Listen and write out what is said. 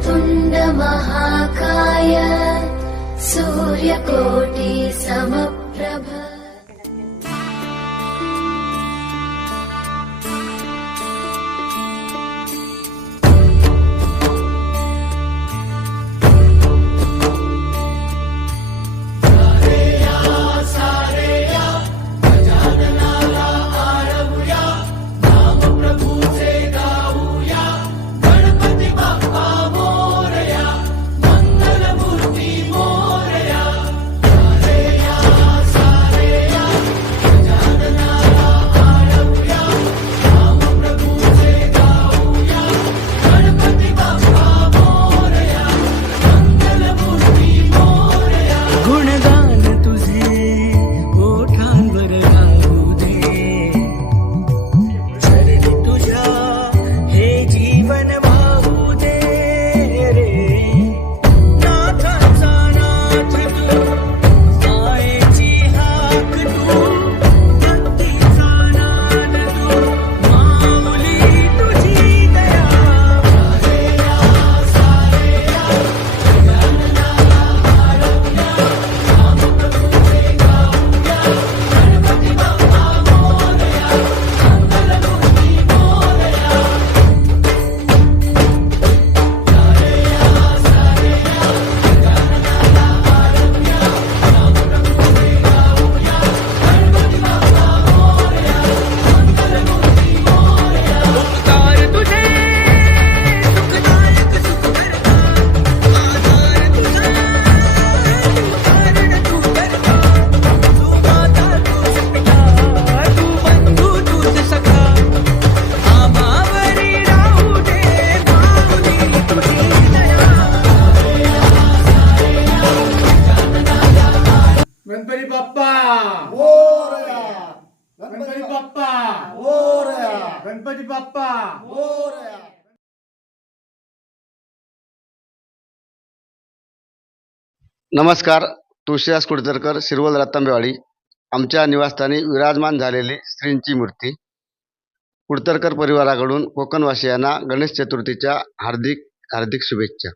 वक्रतुण्ड महाकाय सूर्यकोटि समप्रभ। गणपती बाप्पा मोरया, गणपती बाप्पा मोरया, गणपती बाप्पा मोरया। नमस्कार. तुळशीदास कुडतरकर, शिरवल रत्तांबेवाडी. आमच्या निवासस्थानी विराजमान झालेली श्रींची मूर्ती. कुडतरकर परिवाराकडून कोकणवासियांना गणेश चतुर्थीच्या हार्दिक शुभेच्छा.